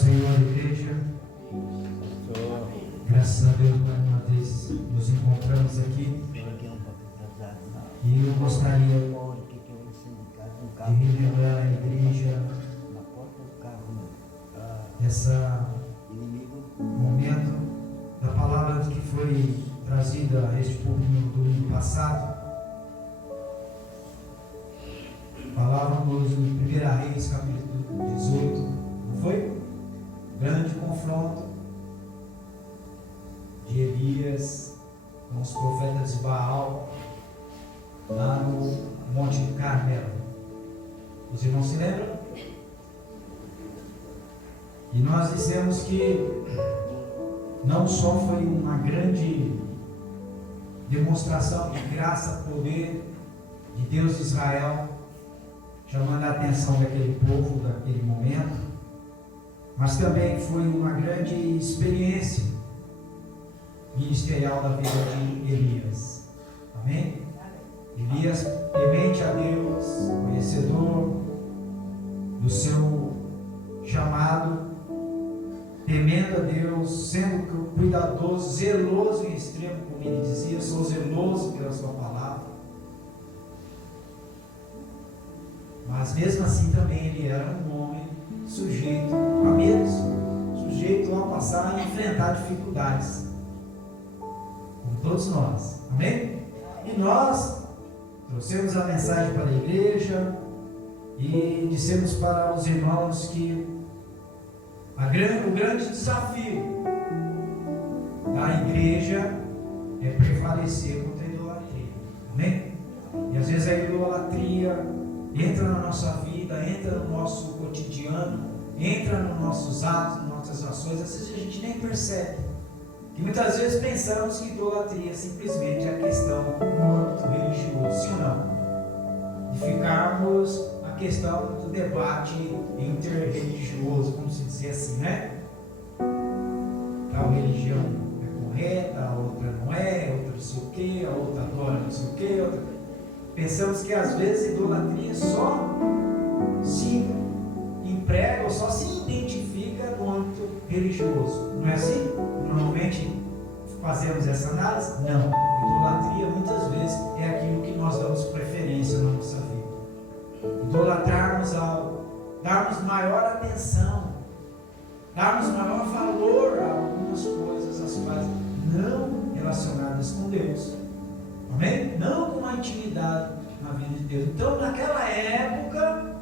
Senhor, igreja. Graças a Deus, mais uma vez nos encontramos aqui. E eu gostaria de relembrar a igreja esse momento da palavra que foi trazida a este público no domingo passado. Falávamos em 1 Reis, capítulo 18, não foi? Grande confronto de Elias com os profetas de Baal, lá no Monte do Carmelo. Os irmãos se lembram? E nós dissemos que não só foi uma grande demonstração de graça, poder de Deus de Israel, chamando a atenção daquele povo, daquele momento, mas também foi uma grande experiência ministerial da vida de Elias. Amém? Elias, temente a Deus, conhecedor do seu chamado, temendo a Deus, sendo cuidadoso, zeloso em extremo, como ele dizia: eu sou zeloso pela sua palavra. Mas mesmo assim também ele era um homem sujeito a medos, sujeito a passar a enfrentar dificuldades, como todos nós. Amém? E nós trouxemos a mensagem para a igreja e dissemos para os irmãos que o grande desafio da igreja é prevalecer contra a idolatria. Amém? E às vezes a idolatria entra na nossa vida, entra no nosso cotidiano, entra nos nossos atos, nas nossas ações. Às vezes a gente nem percebe. E muitas vezes pensamos que idolatria simplesmente é a questão do âmbito religioso, sim ou não? De ficarmos na questão do debate interreligioso, como se dizer assim, né? Tal religião é correta, a outra não é, a outra não sei o que, a outra adora não sei o que, outra... Pensamos que às vezes a idolatria só se emprega ou só se identifica no âmbito religioso. Não é assim? Normalmente fazemos essa análise? Não. Idolatria muitas vezes é aquilo que nós damos preferência na nossa vida. Idolatrarmos ao darmos maior atenção, darmos maior valor a algumas coisas as quais não relacionadas com Deus. Amém? Não com a intimidade na vida de Deus. Então, naquela época,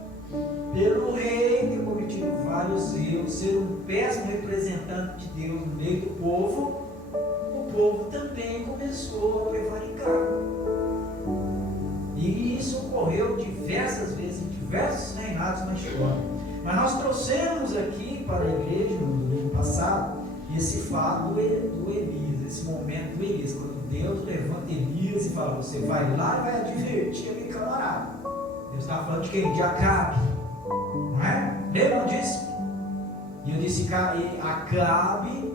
pelo rei ter cometido vários erros, ser um péssimo representante de Deus no meio do povo, o povo também começou a prevaricar. E isso ocorreu diversas vezes, em diversos reinados na história. Mas nós trouxemos aqui para a igreja, no domingo passado, esse fato do Elias, esse momento do Elias, quando Deus levanta Elias e fala: você vai lá e vai advertir aquele camarada. Deus estava falando de quem? De Acabe, não é? Lembram disso? E eu disse que Acabe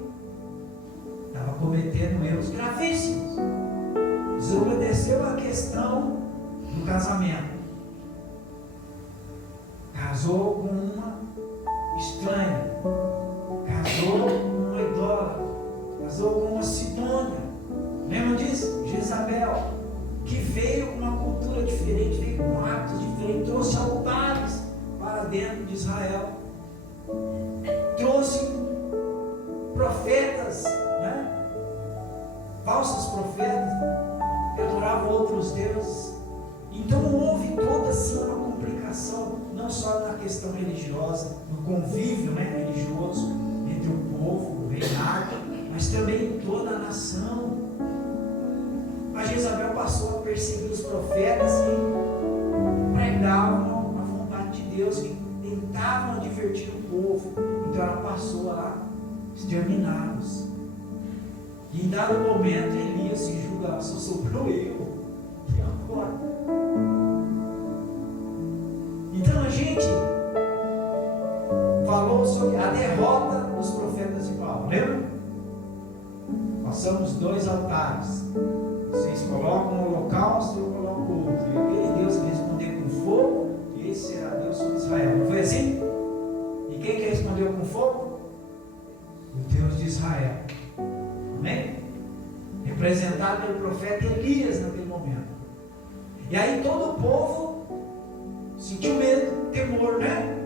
estava cometendo erros gravíssimos. Desobedeceu a questão do casamento. Casou com uma estranha, casou com uma idólatra, casou com uma Sidônia. Lembra disso? Jezabel, que veio com uma cultura diferente, veio com hábitos diferentes, trouxe altares para dentro de Israel, trouxe profetas, né? Falsos profetas, que adoravam outros deuses. Então houve toda assim uma complicação, não só na questão religiosa, no convívio, né, religioso entre o povo, o reinado, mas também em toda a nação. A Jezabel passou a perseguir os profetas que pregavam a vontade de Deus, que tentavam advertir o povo. Então ela passou a exterminá-los. E em dado momento Elias se julga: só sobrou eu. E agora? Então a gente falou sobre a derrota dos profetas de Baal, lembra? Passamos 2 altares. Vocês colocam um holocausto e eu coloco outro. E aquele Deus que responder com fogo, esse será Deus sobre Israel. Não foi assim? E quem que respondeu com fogo? Israel. Amém? Representado pelo profeta Elias naquele momento. E aí todo o povo sentiu medo, temor, né?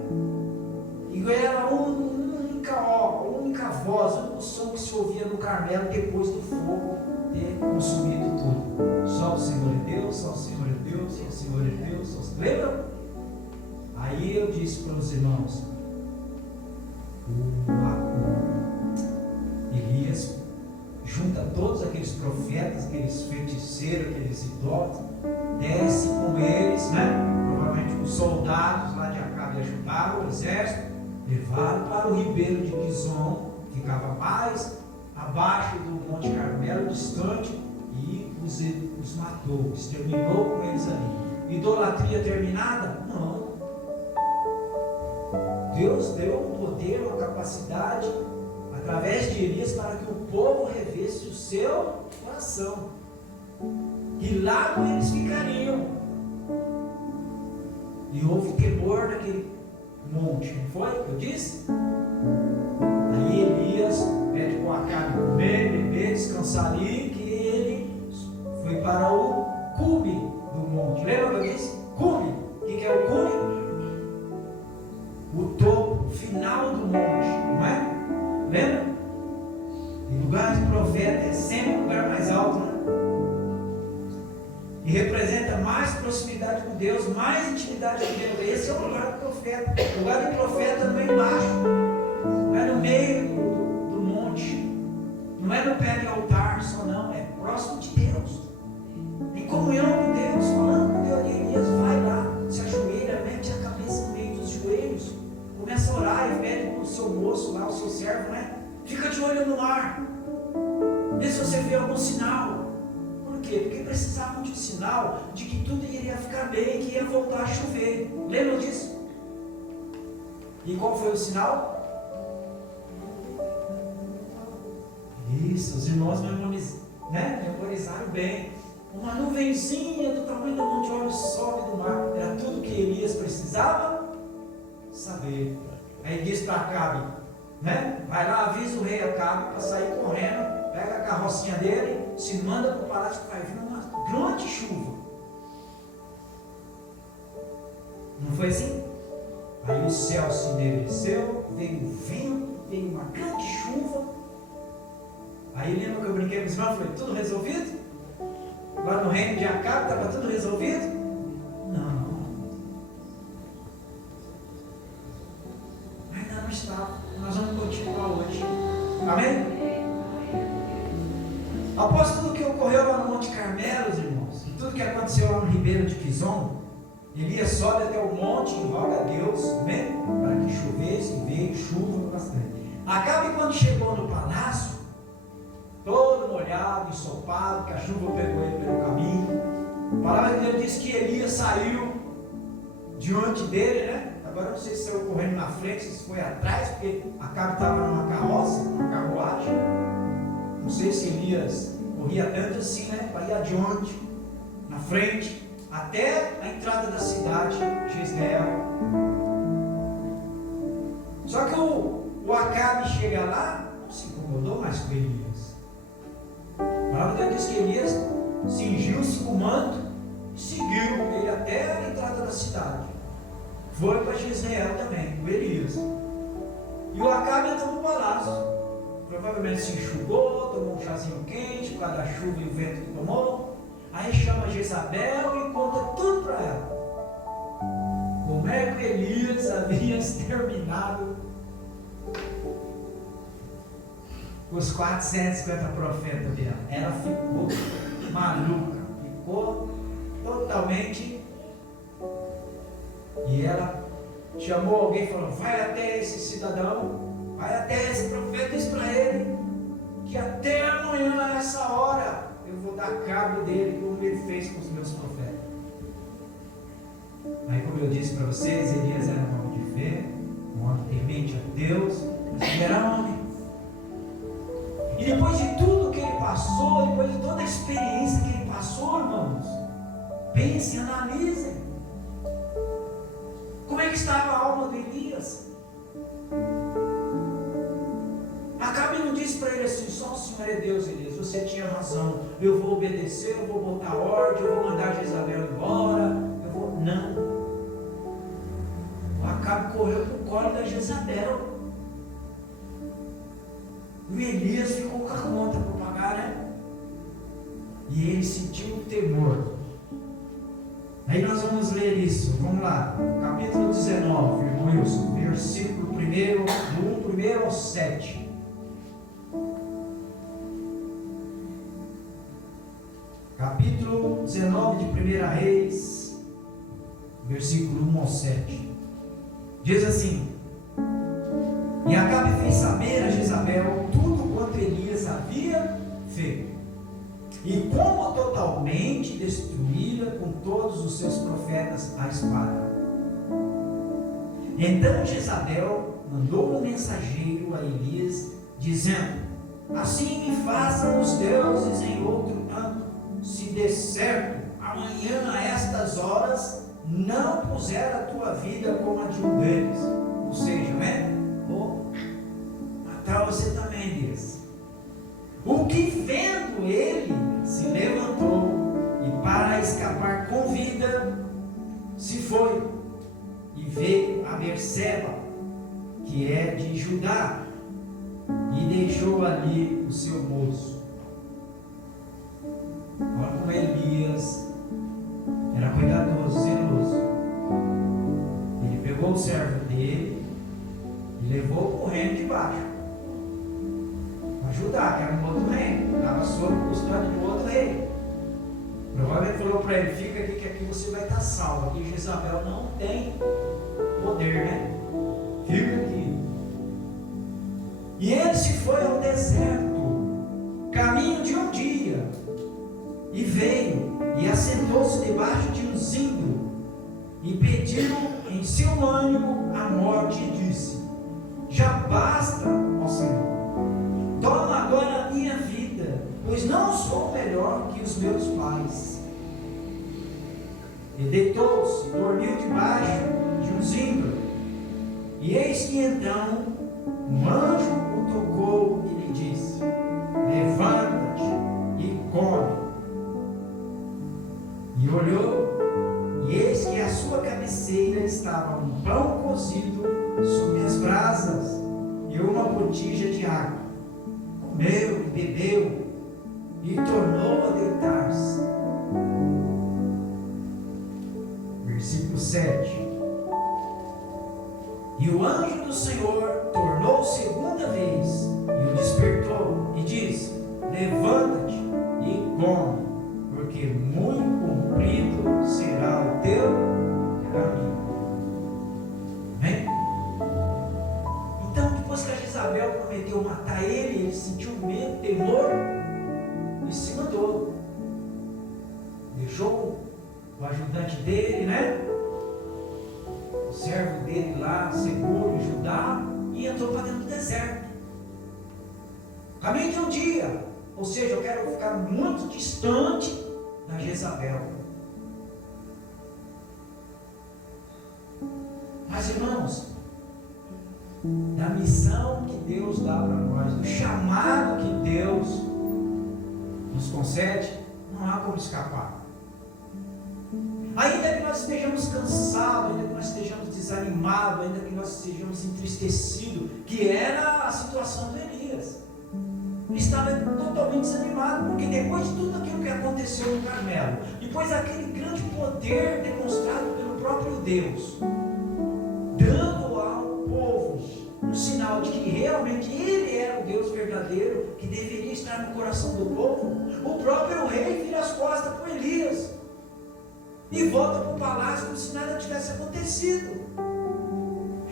E era a única voz, o único som que se ouvia no Carmelo depois do fogo ter consumido tudo. Só o Senhor é Deus, só o Senhor é Deus, só o Senhor é Deus, só o Senhor. Lembra? Aí eu disse para os irmãos, Elias junta todos aqueles profetas, aqueles feiticeiros, aqueles idólatras, desce com eles, né? Provavelmente os soldados lá de Acabe ajudaram o exército, levaram para o ribeiro de Quizon, ficava mais abaixo do Monte Carmelo, distante, e os matou, exterminou com eles ali. Idolatria terminada? Não. Deus deu um poder, uma capacidade através de Elias para que o povo revesse o seu coração, e lá eles ficariam. E houve temor naquele monte, não foi? Eu disse? Aí Elias pede para o Acabe comer, beber, descansar ali, que ele foi para o cume do monte. Lembra que eu disse? Cume. O que é o cume? O topo, o final do monte, não é? Lembra? E lugar de profeta é sempre o lugar mais alto, né? E representa mais proximidade com Deus, mais intimidade com Deus. Esse é o lugar do profeta. O lugar do profeta não é embaixo, não é no meio do monte, não é no pé de altar só, não, é próximo de Deus, em comunhão com Deus, falando com Deus. E Elias vai lá, se ajoelha, mete a cabeça no meio dos joelhos, começa a orar e pede para o seu moço lá, o seu servo, né? Fica de olho no ar, vê se você vê algum sinal. Por quê? Porque precisavam de um sinal de que tudo iria ficar bem, que ia voltar a chover. Lembram disso? E qual foi o sinal? Isso, os irmãos memorizaram bem. Uma nuvenzinha do tamanho da mão de olhos sobe do mar. Era tudo que Elias precisava saber. Aí diz para Acabe, né? Vai lá, avisa o rei Acabe para sair correndo, pega a carrocinha dele, se manda para o palácio, que vai vir uma grande chuva. Não foi assim? Aí o céu se endureceu, veio o vento, veio uma grande chuva. Aí lembra que eu brinquei com os irmãos? Foi tudo resolvido? Lá no reino de Acabe estava tudo resolvido? Não. Ainda não estava. Nós vamos continuar hoje. Amém? Após tudo que ocorreu lá no Monte Carmelo, irmãos, e tudo que aconteceu lá no ribeiro de Quizon, Elias sobe até o monte e roga a Deus, né, para que chovesse, e veio chuva bastante. Acabe quando chegou no palácio, todo molhado, ensopado, que a chuva pegou ele pelo caminho. A palavra de Deus diz que Elias saiu diante dele, né? Agora não sei se saiu correndo na frente, se foi atrás, porque Acabe estava numa carroça, numa carruagem. Não sei se Elias corria tanto assim, né? Para ir adiante, na frente, até a entrada da cidade de Israel. Só que o Acabe chega lá, não se incomodou mais com Elias. A palavra de Deus diz que Elias cingiu-se com o manto e seguiu ele até a entrada da cidade. Foi para Jezreel também, com Elias. E o Acabe entrou no palácio. Provavelmente se enxugou, tomou um chazinho quente, por causa da chuva e o vento que tomou. Aí chama Jezabel e conta tudo para ela. Como é que Elias havia exterminado os 450 profetas dela. Ela ficou maluca, ficou totalmente. E ela chamou alguém e falou: vai até esse cidadão, vai até esse profeta, diz para ele que até amanhã, a essa hora, eu vou dar cabo dele, como ele fez com os meus profetas. Aí, como eu disse para vocês, Elias era um homem de fé, um homem temente a Deus, mas ele era homem. E depois de tudo que ele passou, depois de toda a experiência que ele passou, irmãos, pensem, analisem. Como é que estava a alma de Elias? Acabe não disse disse para ele assim: só o Senhor é Deus, Elias, você tinha razão, eu vou obedecer, eu vou botar ordem, eu vou mandar Jezabel embora, eu vou... Não. O Acabe correu para o colo da Jezabel. O Elias ficou com a conta para pagar, né? E ele sentiu um temor. Aí nós vamos ler isso. Vamos lá. Capítulo 19, irmão Wilson. Versículo 1, do 1 ao 7. Capítulo 19 de 1 Reis, versículo 1 ao 7. Diz assim: E Acabe fez saber a Jezabel tudo quanto Elias havia feito, e como totalmente destruíra com todos os seus profetas a espada. Então Jezabel mandou um mensageiro a Elias, dizendo: Assim me façam os deuses em outro canto, se der certo, amanhã a estas horas não puser a tua vida como a de um deles. Ou seja, né? Vou matar você também, Elias. O que vendo ele, se levantou e para escapar com vida, se foi e veio a Berseba, que é de Judá, e deixou ali o seu moço. Olha como Elias era cuidadoso, zeloso. Ele pegou o servo dele e levou para o reino de baixo, para Judá, que era um outro reino, estava sob custódia de um outro rei. Provavelmente falou para ele: fica aqui que aqui você vai estar salvo. Aqui Jezabel não tem poder, né? Fica aqui. E ele se foi ao deserto, caminho de um dia, e veio e assentou-se debaixo de um zimbro, e pediu em seu ânimo a morte, e disse: Já basta, ó Senhor, toma agora a minha vida, pois não sou melhor que os meus pais. E deitou-se e dormiu debaixo de um zimbro. E eis que então um anjo o tocou e lhe disse: Levanta-te e come. E olhou, e eis que à sua cabeceira estava um pão cozido sobre as brasas e uma botija de água. Comeu e bebeu e tornou a deitar-se. Versículo 7. E o anjo do Senhor tornou segunda vez e o despertou e disse: Levanta-te e come, porque muito comprido será o teu caminho. Amém? Então, depois que a Jezabel prometeu matar ele, ele sentiu medo, temor e se mandou. Deixou o ajudante dele, né? O servo dele lá, seguro em Judá, e entrou para dentro do deserto. Caminho de um dia. Ou seja, eu quero ficar muito distante da Jezabel. Mas, irmãos, da missão que Deus dá para nós, do chamado que Deus nos concede, não há como escapar. Ainda que nós estejamos cansados, ainda que nós estejamos desanimados, ainda que nós estejamos entristecidos, que era a situação de Elias. Ele estava totalmente desanimado, porque depois de tudo aquilo que aconteceu no Carmelo, depois daquele grande poder demonstrado pelo próprio Deus, dando ao povo um sinal de que realmente ele era o Deus verdadeiro, que deveria estar no coração do povo, o próprio rei vira as costas para Elias e volta para o palácio como se nada tivesse acontecido.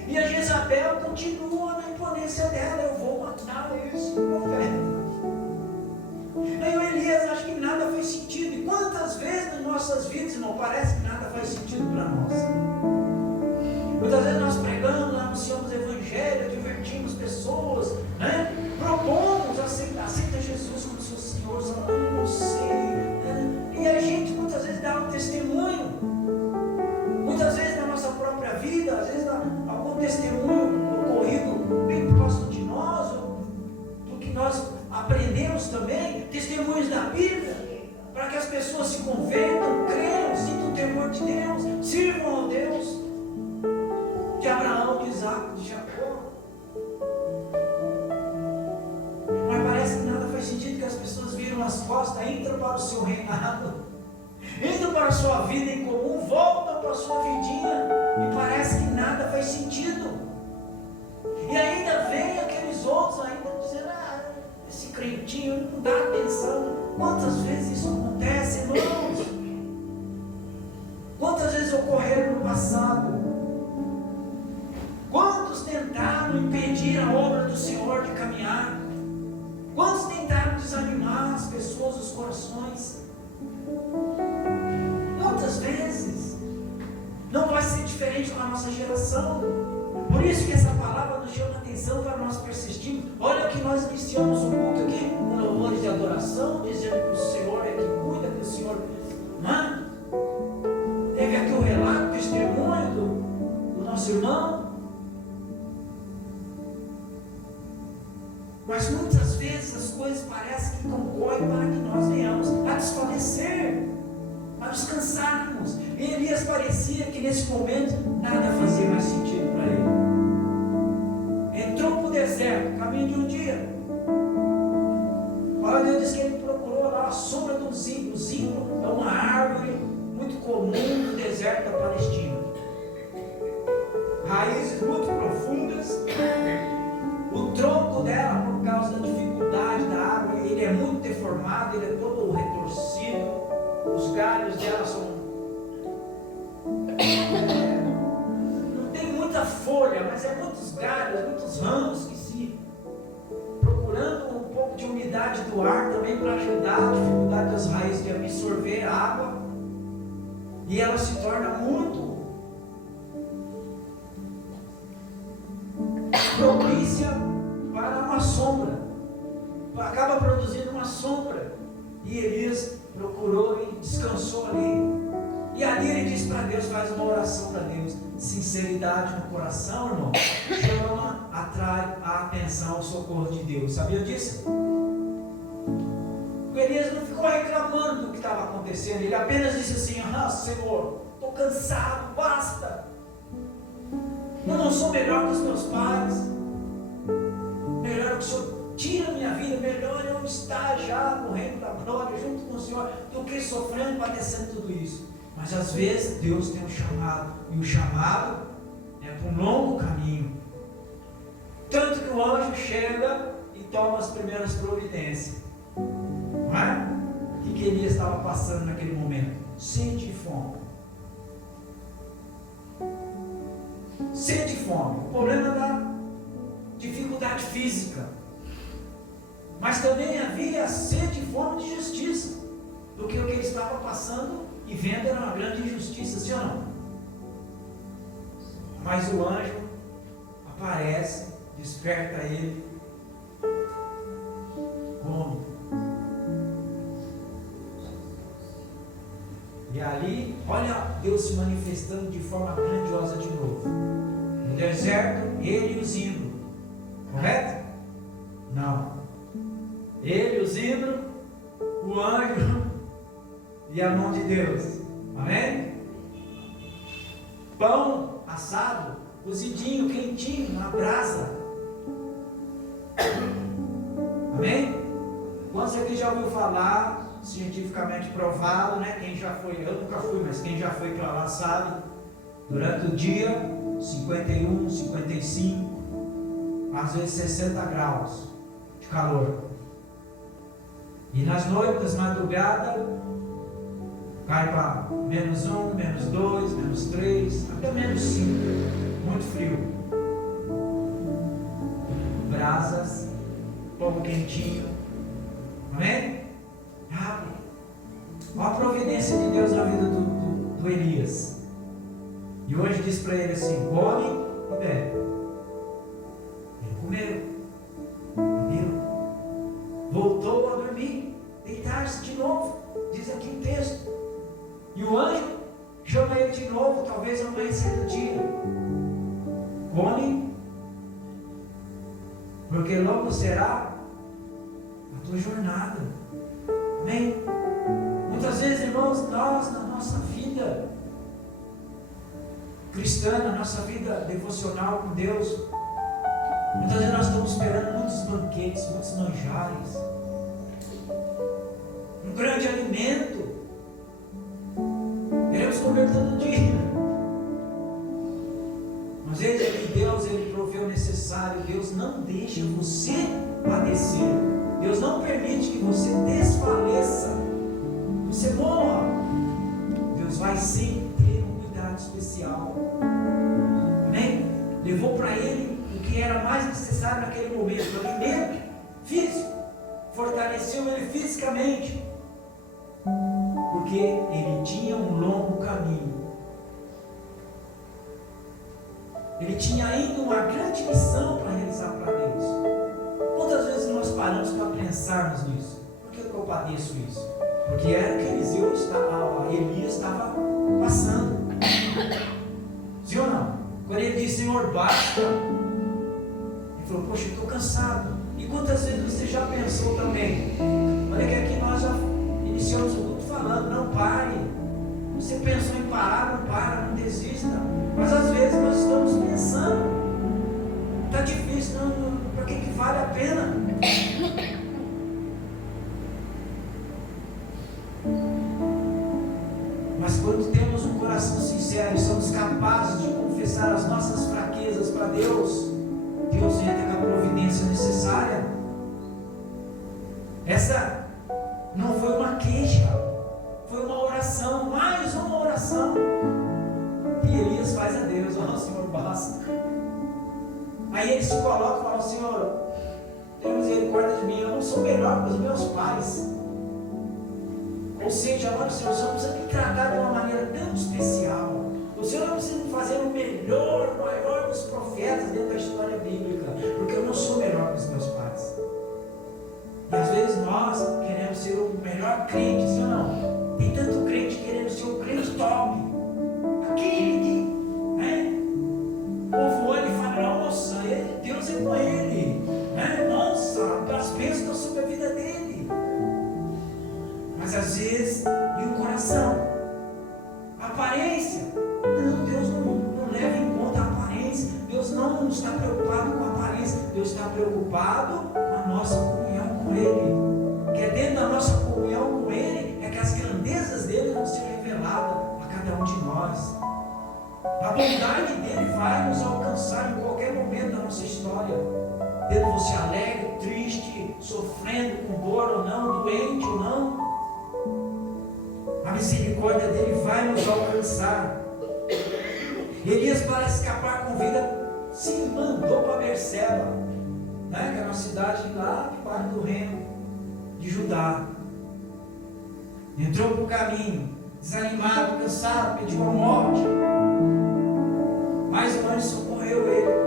E a Jezabel continua na imponência dela: eu vou matar esse profeta. Aí o Elias acha que nada faz sentido. E quantas vezes nas nossas vidas, irmão, parece que nada faz sentido para nós? Muitas vezes nós pregamos, anunciamos o evangelho, divertimos pessoas, né? Propomos aceita Jesus como seu Senhor, eu não sei, né? E a gente muitas vezes dá um testemunho, muitas vezes na nossa própria vida, às vezes algum testemunho ocorrido bem próximo de nós, do que nós também, testemunhos da Bíblia, para que as pessoas se convertam, creiam, sintam o temor de Deus, sirvam ao Deus de Abraão, de Isaac, de Jacó. Mas parece que nada faz sentido, que as pessoas viram as costas, entram para o seu reinado, entram para a sua vida em comum, voltam para a sua vidinha, e parece que nada faz sentido. E ainda vem aqueles outros ainda dizendo, esse crentinho não dá atenção. Quantas vezes isso acontece, irmãos? Quantas vezes ocorreram no passado? Quantos tentaram impedir a obra do Senhor de caminhar? Quantos tentaram desanimar as pessoas, os corações? Muitas vezes. Não vai ser diferente com a nossa geração. Por isso que essa palavra nos chama a atenção para nós persistirmos. Olha que nós iniciamos o culto aqui com louvores de adoração, dizendo que o Senhor é que cuida, que o Senhor manda. Teve aqui o relato, o testemunho do nosso irmão. Mas muitas vezes as coisas parecem que concorrem para que nós venhamos a desfalecer, a nos cansarmos. E Elias parecia que nesse momento nada fazia mais sentido para ele. Entrou para o deserto, caminho de um dia. Olha, Deus diz que ele procurou lá a sombra do zinco. O zinco é uma árvore muito comum no deserto da Palestina. Raízes muito profundas. O tronco dela, por causa da dificuldade da água, ele é muito deformado, ele é todo retorcido. Os galhos dela são não tem muita folha, mas é muitos galhos, muitos ramos que se procurando um pouco de umidade do ar também para ajudar a dificuldade das raízes de absorver a água, e ela se torna muito propícia para uma sombra, acaba produzindo uma sombra. E Elias procurou e descansou ali. E ali ele diz para Deus, faz uma oração para Deus. Sinceridade no coração, irmão, chama, atrai a atenção, o socorro de Deus. Sabia disso? O Elias não ficou reclamando do que estava acontecendo. Ele apenas disse assim, Senhor, estou cansado, basta. Eu não sou melhor que os meus pais. Melhor que o Senhor tira a minha vida, melhor eu estar já no reino da glória, junto com o Senhor, do que sofrendo, padecendo tudo isso. Mas às vezes Deus tem um chamado, e o chamado é para um longo caminho. Tanto que o anjo chega e toma as primeiras providências. Não é? O que Elias estava passando naquele momento? Sede e fome. Sede e fome. O problema da dificuldade física. Mas também havia sede e fome de justiça, porque o que ele estava passando e vendo era uma grande injustiça, sim ou não? Mas o anjo aparece, desperta ele, come. E ali, olha Deus se manifestando de forma grandiosa de novo. No deserto, ele e os ímpios, correto? Não. Ele, os ímpios, o anjo e a mão de Deus. Amém? Pão assado, cozidinho, quentinho, na brasa. Amém? Quantos aqui já ouviu falar, cientificamente provado, né? Quem já foi, eu nunca fui, mas quem já foi para lá sabe, durante o dia, 51, 55, às vezes 60 graus de calor. E nas noites, nas madrugadas, cai para -1, -2, -3, até -5. Muito frio. Brasas, pão quentinho. Amém? Abre. Olha a providência de Deus na vida do Elias. E hoje diz para ele assim: come e bebe. Ele comeu. Bebeu. Voltou a dormir, deitar-se de novo, diz aqui o texto. E o anjo chama ele de novo, talvez amanhecer do dia. Come, porque logo será a tua jornada. Amém? Muitas vezes, irmãos, nós na nossa vida cristã, na nossa vida devocional com Deus, muitas vezes nós estamos esperando muitos banquetes, muitos manjares, um grande alimento. Queremos comer todo dia. Mas Deus, Ele provê o necessário. Deus não deixa você padecer. Deus não permite que você desfaleça, você morra. Deus vai sempre ter um cuidado especial. Amém? Levou para Ele o que era mais necessário naquele momento, o alimento físico. Fortaleceu Ele fisicamente, porque Ele tinha um longo caminho. Ele tinha ainda uma grande missão para realizar para Deus. Quantas vezes nós paramos para pensarmos nisso? Por que eu padeço isso? Porque era o que Elias estava passando. Sim ou não? Quando ele disse, Senhor, basta, ele falou, poxa, eu estou cansado. E quantas vezes você já pensou também? Olha que aqui nós já iniciamos o culto falando, não pare. Você pensou em parar, não para, não desista. Mas às vezes nós estamos pensando, está difícil, para que vale a pena? Mas quando temos um coração sincero e somos capazes de confessar as nossas fraquezas para Deus, Deus entra com a providência necessária. Essa não foi uma queixa, foi uma oração, mais uma oração. E Elias faz a Deus, Senhor, basta. Aí ele se coloca e fala, Senhor, tenha misericórdia de mim, eu não sou melhor que os meus pais. Ou seja, agora o Senhor precisa me tratar de uma maneira tão especial. O Senhor não precisa me fazer o melhor, o maior dos profetas dentro da história bíblica, porque eu não sou melhor que os meus pais. E às vezes nós queremos ser o melhor crente, sim ou não? Tem tanto crente querendo ser o crente top. Aquele que, o povo olha e fala, nossa, Deus é com ele. Nossa, as bênçãos estão sobre a vida dele. Mas às vezes, e o coração? A aparência? Não, Deus não leva em conta a aparência. Deus não está preocupado com a aparência. Deus está preocupado com a nossa comunhão com Ele. Que é dentro da nossa comunhão com Ele, é que as grandezas dele vão ser reveladas a cada um de nós. A bondade dele vai nos alcançar em qualquer momento da nossa história. Dentro você alegre, triste, sofrendo com dor ou não, doente ou não. A misericórdia dele vai nos alcançar. Elias, para escapar com vida, se mandou para Berseba, que é uma cidade lá debaixo do reino de Judá. Entrou para o caminho, desanimado, cansado, pediu a morte. Mas o anjo socorreu ele.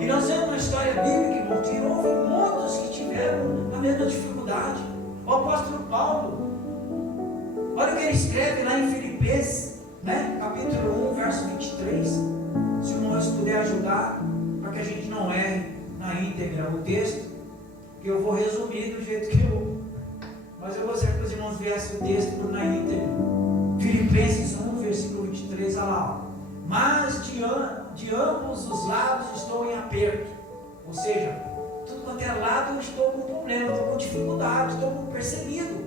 E nós vemos na história bíblica, irmão, que houve muitos que tiveram a mesma dificuldade. O apóstolo Paulo, olha o que ele escreve lá em Filipenses, capítulo 1, verso 23. Se o irmão puder ajudar, para que a gente não erre na íntegra o texto, que eu vou resumir do jeito que mas eu gostaria que os irmãos viessem o texto na íntegra. Filipenses 1, versículo 23, olha lá. Mas de ambos os lados estou em aperto. Ou seja, tudo quanto é lado eu estou com problema, estou com dificuldade, estou com perseguido.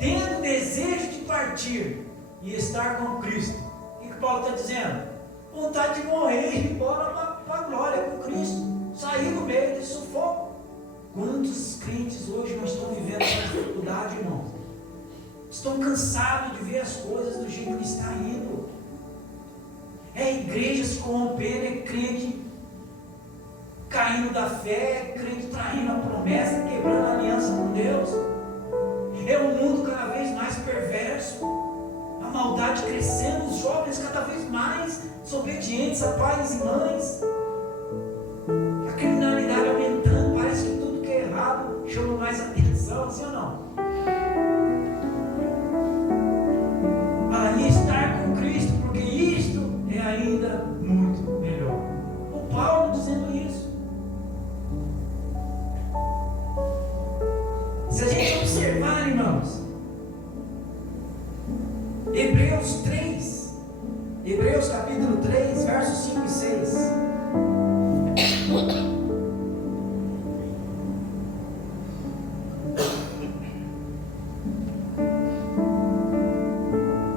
Tendo desejo de partir e estar com Cristo. O que Paulo está dizendo? Vontade de morrer e ir embora para a glória com Cristo. Sair no meio desse sufoco. Quantos crentes hoje não estão vivendo essa dificuldade, irmãos? Estão cansados de ver as coisas do jeito que está indo. É a igreja se corrompendo, é crente caindo da fé, é crente traindo a promessa, quebrando a aliança com Deus. É um mundo cada vez mais perverso, a maldade crescendo, os jovens cada vez mais desobedientes a pais e mães, a criminalidade aumentando, parece que tudo que é errado chama mais atenção, sim ou não? E estar com Cristo, porque isto é ainda muito melhor. O Paulo dizendo isso. observar, irmãos, Hebreus capítulo 3, versos 5 e 6.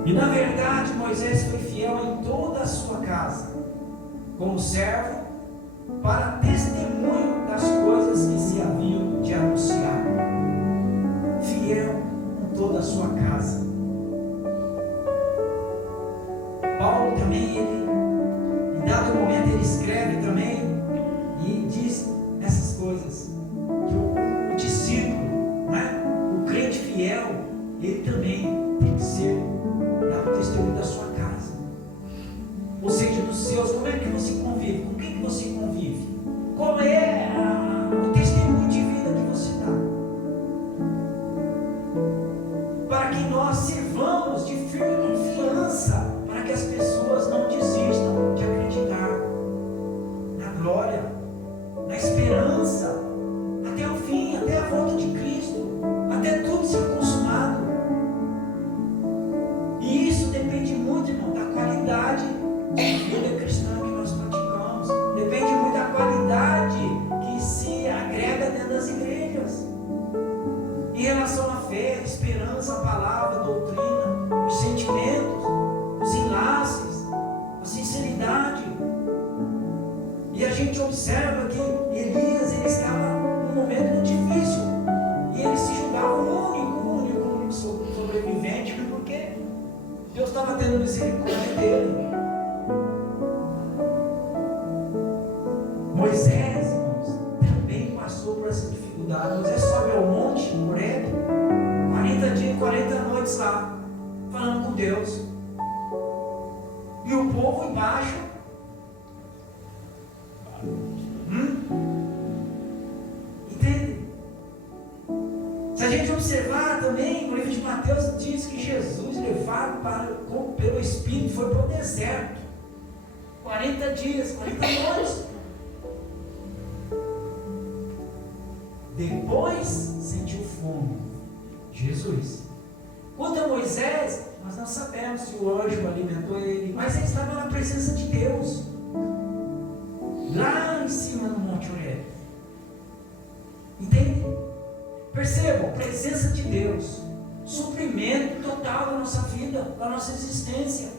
E na verdade Moisés foi fiel em toda a sua casa, como servo, para testemunho das coisas que se haviam de anunciar. Fiel em toda a sua casa. Paulo também, em dado momento, ele escreve também e diz essas coisas, que o discípulo, né, o crente fiel, ele também tem que ser dar o testemunho da sua casa, ou seja, dos seus. Como é que você convive? Com quem que você convive? Qual é o testemunho de vida que você dá? Para que nós sirvamos de firme confiança, para que as pessoas não desistam de acreditar na glória, na esperança, até o fim, até a volta de Cristo, até tudo ser consumado. E isso depende muito, irmão, da qualidade de vida cristã que nós praticamos. Depende muito da qualidade que se agrega dentro das igrejas. Em relação à fé, à esperança, à palavra, à doutrina, os sentimentos, os enlaces, a sinceridade. E a gente observa que Elias, ele estava num momento difícil, e ele se julgava o único sobrevivente, porque Deus estava tendo misericórdia dele. Moisés, irmãos, também passou por essa dificuldade. Moisés sobe ao monte, Horebe, 40 dias e 40 noites lá, falando com Deus. E o povo embaixo. Entende? Se a gente observar também, no livro de Mateus diz que Jesus levado pelo Espírito foi para o deserto. 40 dias, 40 noites. Depois sentiu fome. Jesus. Quanto a Moisés, nós não sabemos se o anjo alimentou ele, mas ele estava na presença de Deus, lá em cima no Monte Horebe. Entende? Percebam, presença de Deus, suprimento total da nossa vida, da nossa existência.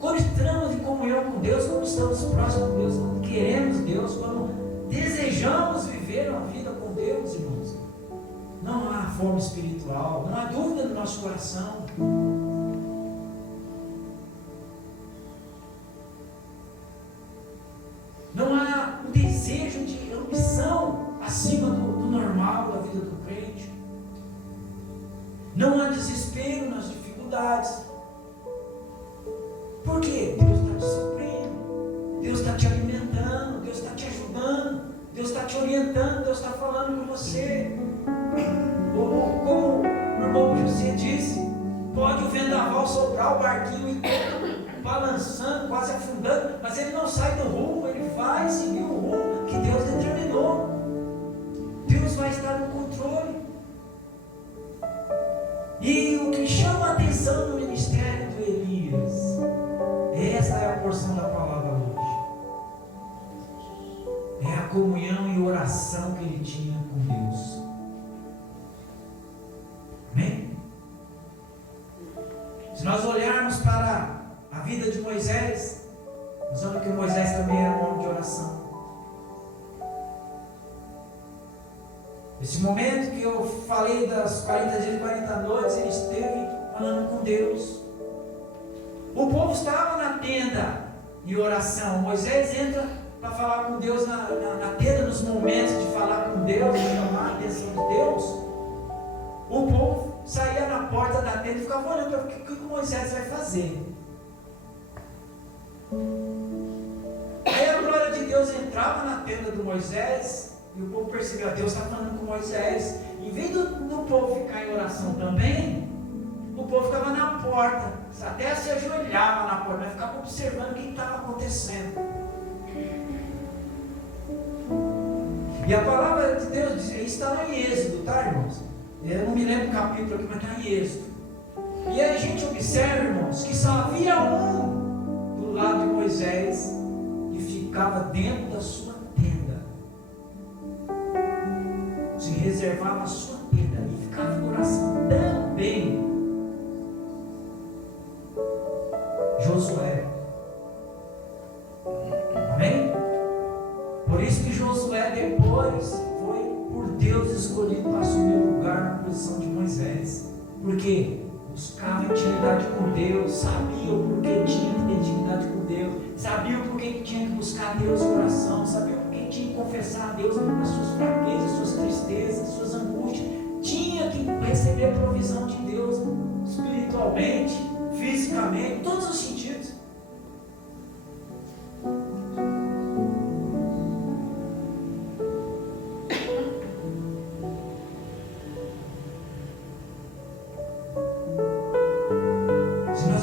Quando estamos em comunhão com Deus, quando estamos próximos de Deus, quando queremos Deus, quando desejamos viver uma vida com Deus, irmãos, não há fome espiritual, não há dúvida no nosso coração. Não há um desejo de ambição acima do normal da vida do crente. Não há desespero nas dificuldades. Por quê? Deus está te suprindo, Deus está te alimentando, Deus está te ajudando, Deus está te orientando, Deus está falando com você. Como o irmão José disse, pode o vendaval soprar o barquinho inteiro, balançando, quase afundando, mas ele não sai do rumo, ele vai seguir o rumo que Deus determinou. Deus vai estar no controle. E o que chama a atenção no ministério do Elias, essa é a porção da palavra hoje, é a comunhão e oração que ele tinha com Deus. Amém? Se nós olharmos para a vida de Moisés, nós vemos que Moisés também era um homem de oração. Esse momento que eu falei das 40 dias e 40 noites, ele esteve falando com Deus. O povo estava na tenda em oração. Moisés entra para falar com Deus na tenda, nos momentos de falar com Deus, de chamar a atenção de Deus. O povo saía na porta da tenda e ficava olhando para o que Moisés vai fazer. Aí a glória de Deus entrava na tenda do Moisés e o povo percebeu, Deus está falando com Moisés. Em vez do povo ficar em oração também, o povo ficava na porta, até se ajoelhava na porta, mas ficava observando o que estava acontecendo. E a palavra de Deus diz, está lá em Êxodo, tá, irmãos? Eu não me lembro o capítulo aqui, mas está em Êxodo. E aí a gente observa, irmãos, que só havia um do lado de Moisés que ficava dentro da sua tenda. Se reservava a sua tenda e ficava em oração também. Josué. Amém? Por isso que Josué depois foi por Deus escolhido para assumir o lugar na posição de Moisés. Por quê? Buscava intimidade com Deus, sabia o porquê tinha que ter intimidade com Deus, sabia o porquê que tinha que buscar Deus em oração, sabia o porquê que tinha que confessar a Deus as suas fraquezas, suas tristezas, suas angústias, tinha que receber a provisão de Deus espiritualmente, fisicamente, em todos os sentidos.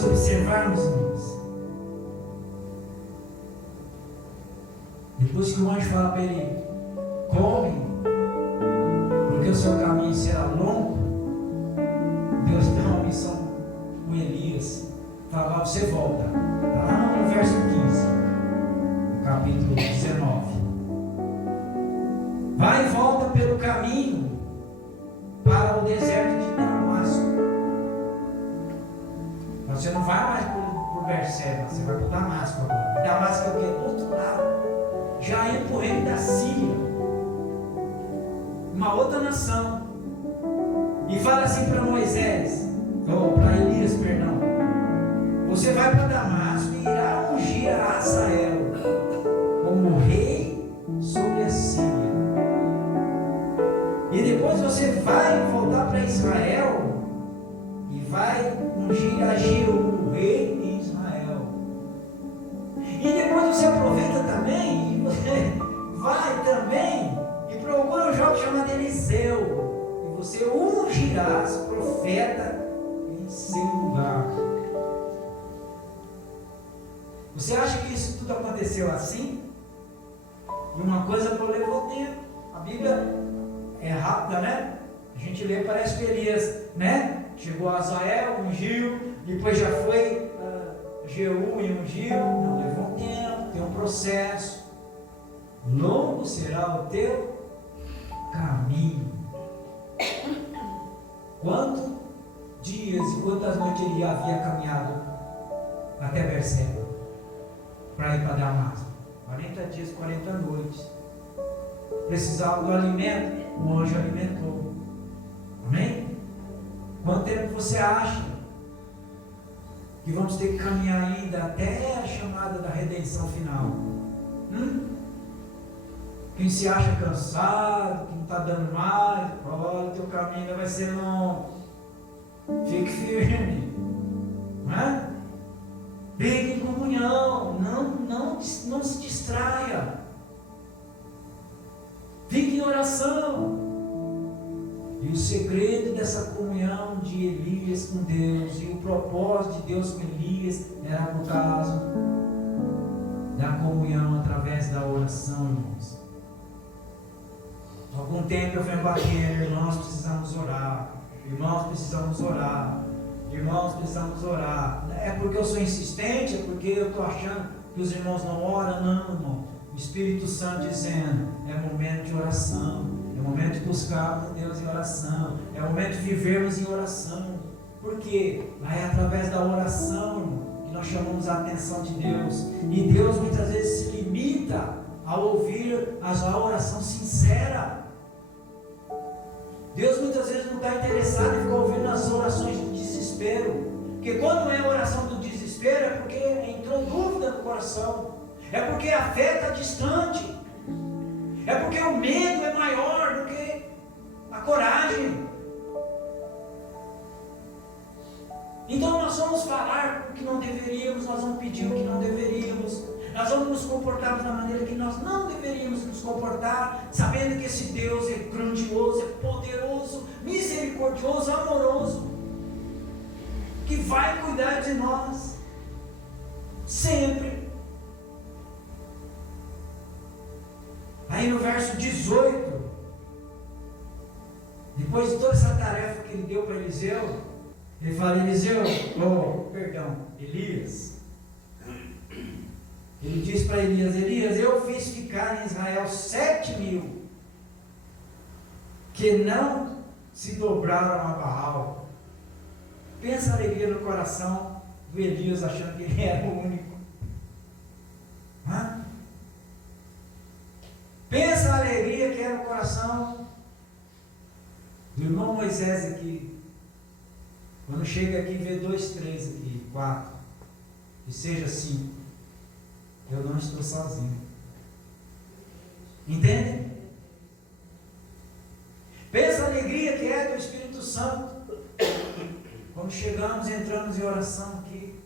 Observarmos, irmãos, depois que o anjo fala para ele, corre, porque o seu caminho será longo, Deus dá uma missão com Elias, fala, você volta, está lá no verso 15, no capítulo 19, vai e volta pelo caminho para o deserto de Damasco. Você não vai mais por Berseba, você vai para Damasco agora. Damasco é o que? Do outro lado. Já indo para o reino da Síria. Uma outra nação. E fala assim para Moisés, ou para Elias, perdão. Você vai para Damasco e irá ungir a Azael como rei sobre a Síria. E depois você vai voltar para Israel e vai ungir a Jeú, rei em Israel. E depois você aproveita também e você vai também e procura um jovem chamado Eliseu. E você ungirás profeta em seu lugar. Você acha que isso tudo aconteceu assim? E uma coisa que eu levou tempo. A Bíblia é rápida, né? A gente lê, parece que Elias, né? Chegou a Azael, ungiu, depois já foi Jeú e ungiu. Não, levou um tempo, tem um processo. Longo será o teu caminho. Quantos dias e quantas noites ele havia caminhado até Berseba para ir para Damasco? 40 dias, 40 noites. Precisava do alimento, o anjo alimentou. Amém? Quanto tempo você acha que vamos ter que caminhar ainda até a chamada da redenção final? Quem se acha cansado, que não está dando mais, olha, o teu caminho ainda vai ser longo. Fique firme, não é? Fique em comunhão, não se distraia. Fique em oração. E o segredo dessa comunhão de Elias com Deus, e o propósito de Deus com Elias, era no caso da comunhão através da oração, irmãos. Há algum tempo eu venho batendo, irmãos, precisamos orar, irmãos, precisamos orar, irmãos, precisamos orar. É porque eu sou insistente, é porque eu estou achando que os irmãos não oram? Não, irmão. O Espírito Santo dizendo, é momento de oração. É o momento de buscarmos Deus em oração. É o momento de vivermos em oração. Por quê? É através da oração que nós chamamos a atenção de Deus. E Deus muitas vezes se limita a ouvir a oração sincera. Deus muitas vezes não está interessado em ficar ouvindo as orações do desespero. Porque quando é a oração do desespero, é porque entrou dúvida no coração. É porque a fé está distante. É porque o medo é maior do que a coragem. Então nós vamos falar o que não deveríamos, nós vamos pedir o que não deveríamos, nós vamos nos comportar da maneira que nós não deveríamos nos comportar, sabendo que esse Deus é grandioso, é poderoso, misericordioso, amoroso, que vai cuidar de nós sempre. Aí no verso verso 18, depois de toda essa tarefa que ele deu para Eliseu, ele fala: Elias. Ele diz para Elias: Elias, eu fiz ficar em Israel 7.000 que não se dobraram a Baal. Pensa a alegria no coração do Elias, achando que ele era o único. Pensa a alegria que era no coração do irmão Moisés aqui, quando chega aqui e vê 2, 3 aqui, 4, que seja 5. Eu não estou sozinho. Entende? Pensa a alegria que é do Espírito Santo. Quando chegamos, entramos em oração aqui,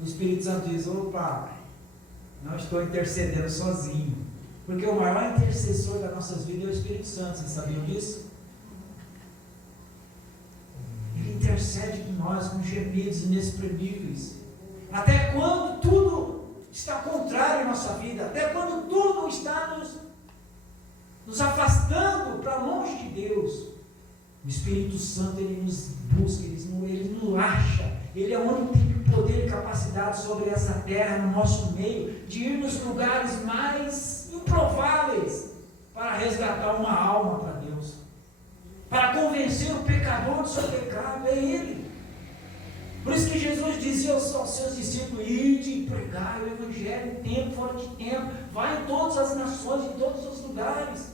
o Espírito Santo diz: opa, não estou intercedendo sozinho. Porque o maior intercessor das nossas vidas é o Espírito Santo. Vocês sabiam disso? Ele intercede por nós com gemidos inexprimíveis. Até quando tudo está contrário em nossa vida, até quando tudo está nos afastando para longe de Deus, o Espírito Santo, ele nos busca, ele nos acha. Ele é o único que tem poder e capacidade sobre essa terra, no nosso meio, de ir nos lugares mais improváveis para resgatar uma alma para Deus, para convencer o pecador do seu pecado. É Ele. Por isso que Jesus dizia aos seus discípulos: ide e pregai o Evangelho em tempo, fora de tempo, vai em todas as nações, em todos os lugares.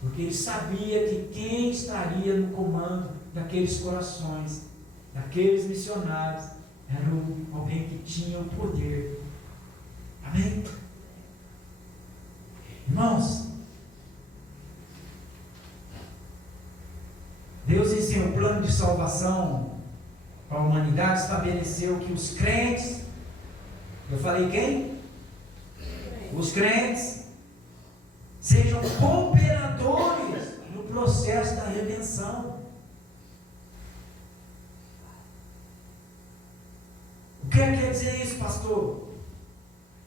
Porque ele sabia que quem estaria no comando daqueles corações, daqueles missionários, era alguém que tinha o poder. Amém? Irmãos, Deus, em seu plano de salvação para a humanidade, estabeleceu que os crentes, eu falei quem? Os crentes sejam cooperadores no processo da redenção. O que quer dizer isso, pastor?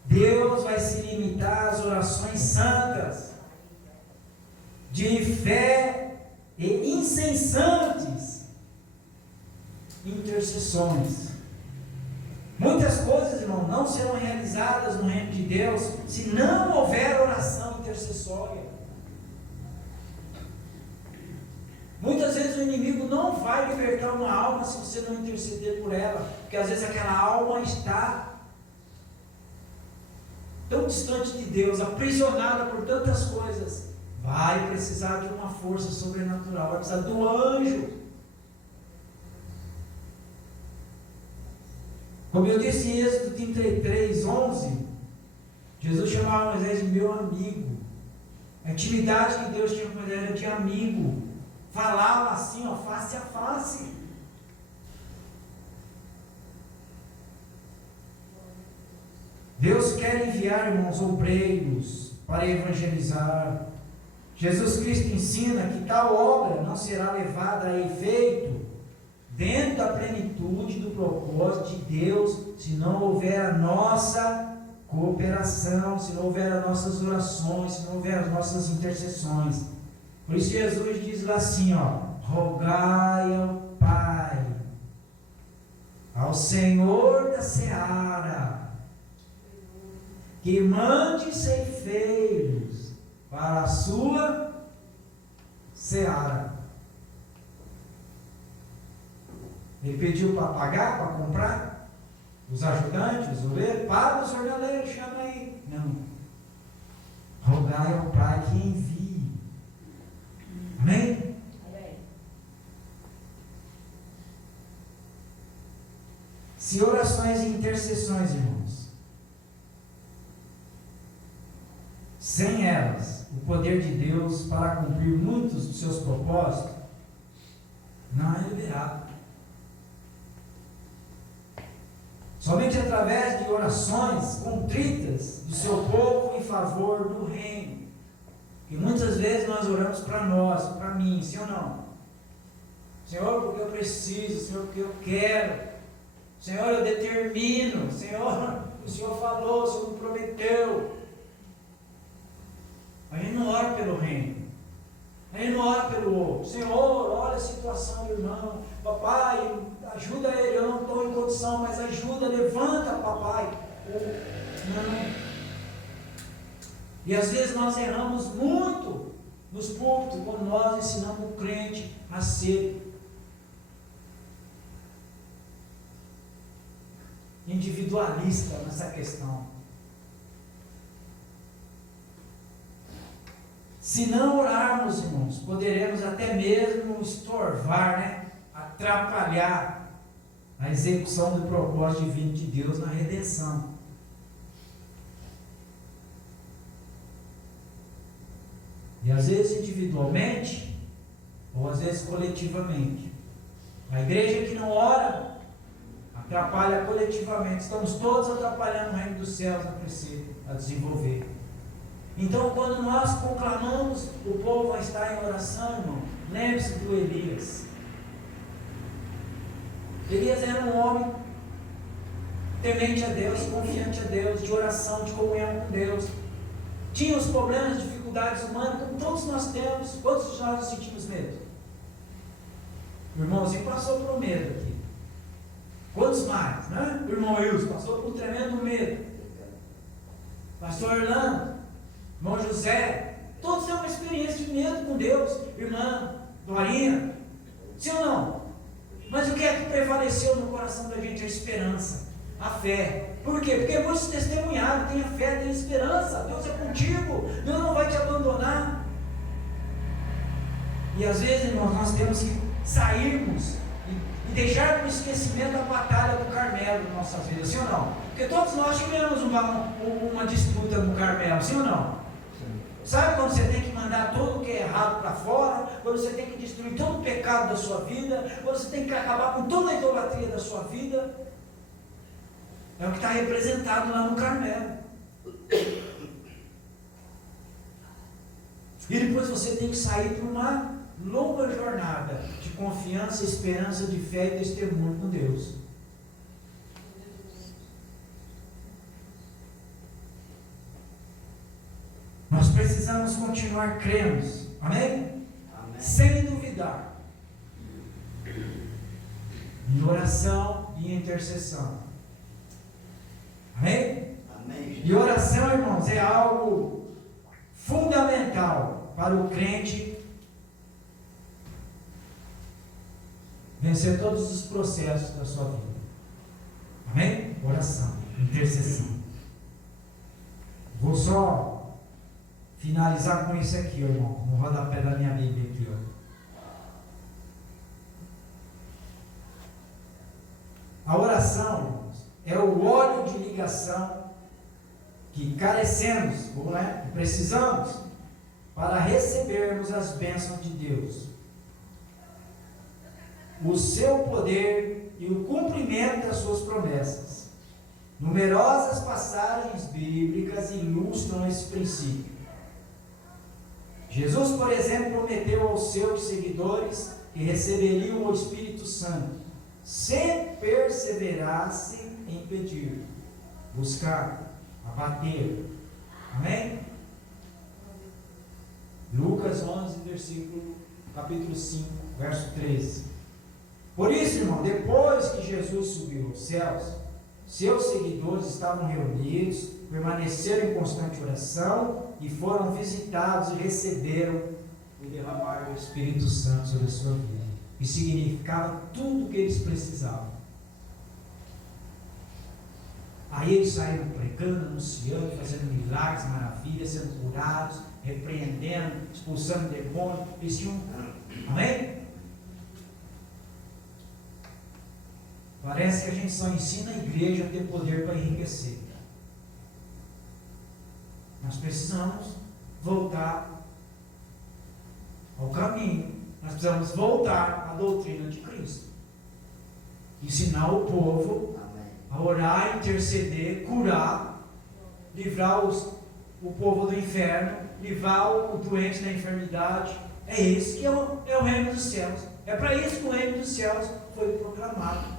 Deus vai se limitar às orações santas, de fé e incessantes intercessões. Muitas coisas, irmão, não serão realizadas no reino de Deus se não houver oração intercessória. Muitas vezes o inimigo não vai libertar uma alma se você não interceder por ela, porque às vezes aquela alma está tão distante de Deus, aprisionada por tantas coisas. Vai precisar de uma força sobrenatural, vai precisar do anjo. Como eu disse em Êxodo 33, 11, Jesus chamava Moisés de meu amigo. A intimidade que Deus tinha com ele era de amigo. Falava assim, ó, face a face. Deus quer enviar, irmãos, obreiros para evangelizar. Jesus Cristo ensina que tal obra não será levada a efeito dentro da plenitude do propósito de Deus, se não houver a nossa cooperação, se não houver as nossas orações, se não houver as nossas intercessões. Por isso Jesus diz lá assim, ó: rogai ao Pai, ao Senhor da seara, que mande ceifeiros para a sua seara. Ele pediu para pagar, para comprar os ajudantes, os obreiros. Paga os jornaleiros, chama aí. Não. Rogai ao Pai que envie. Amém? Amém. Se orações e intercessões, irmãos, sem elas, o poder de Deus para cumprir muitos dos seus propósitos não é liberado. Somente através de orações contritas do seu povo em favor do reino. E muitas vezes nós oramos para nós, para mim, sim ou não? Senhor, porque eu preciso, Senhor, porque eu quero, Senhor, eu determino, Senhor, o Senhor falou, o Senhor me prometeu. Senhor, olha a situação do irmão, papai, ajuda ele, eu não estou em condição, mas ajuda, levanta, papai. Não. E às vezes nós erramos muito nos púlpitos, quando nós ensinamos o crente a ser individualista nessa questão. Se não orarmos, irmãos, poderemos até mesmo estorvar, atrapalhar a execução do propósito divino de Deus na redenção. E às vezes individualmente, ou às vezes coletivamente. A igreja que não ora, atrapalha coletivamente. Estamos todos atrapalhando o reino dos céus a crescer, a desenvolver. Então, quando nós proclamamos, o povo vai estar em oração, irmão. Lembre-se do Elias. Elias era um homem temente a Deus, confiante a Deus, de oração, de comunhão com Deus. Tinha os problemas, dificuldades humanas, como todos nós temos. Quantos de nós sentimos medo? O irmãozinho passou por um medo aqui. Quantos mais, né? O irmão Wilson passou por um tremendo medo. Pastor Orlando, irmão José, todos têm uma experiência de medo com Deus. Irmã Dorinha, sim ou não? Mas o que é que prevaleceu no coração da gente? A esperança, a fé. Por quê? Porque muitos testemunharam, tenha fé, tenha esperança, Deus é contigo, Deus não vai te abandonar. E às vezes, irmãos, nós temos que sairmos e deixar no esquecimento a batalha do Carmelo em nossas vidas, sim ou não? Porque todos nós tivemos uma disputa no Carmelo, sim ou não? Sabe quando você tem que mandar tudo que é errado para fora, quando você tem que destruir todo o pecado da sua vida, quando você tem que acabar com toda a idolatria da sua vida? É o que está representado lá no Carmelo. E depois você tem que sair para uma longa jornada de confiança, esperança, de fé e testemunho com Deus. Nós precisamos continuar crendo, amém? Amém? Sem duvidar, em oração e intercessão. Amém? Amém? E oração, irmãos, é algo fundamental para o crente vencer todos os processos da sua vida. Amém? Oração, intercessão. Vou só finalizar com isso aqui, irmão, no rodapé da minha Bíblia aqui, A oração, irmãos, é o óleo de ligação que carecemos, que precisamos, para recebermos as bênçãos de Deus, o seu poder e o cumprimento das suas promessas. Numerosas passagens bíblicas ilustram esse princípio. Jesus, por exemplo, prometeu aos seus seguidores que receberiam o Espírito Santo, se perseverassem em pedir, buscar, abater. Amém? Lucas 11, capítulo 5, verso 13. Por isso, irmão, depois que Jesus subiu aos céus, seus seguidores estavam reunidos, permaneceram em constante oração e foram visitados e receberam o derramar do Espírito Santo sobre a sua vida. E significava tudo o que eles precisavam. Aí eles saíram pregando, anunciando, fazendo milagres, maravilhas, sendo curados, repreendendo, expulsando demônios. Eles tinham, amém? Parece que a gente só ensina a igreja a ter poder para enriquecer. Nós precisamos voltar ao caminho. Nós precisamos voltar à doutrina de Cristo. Ensinar o povo a orar, interceder, curar, livrar o povo do inferno, livrar o doente da enfermidade. É esse que é o reino dos céus. É para isso que o reino dos céus foi proclamado.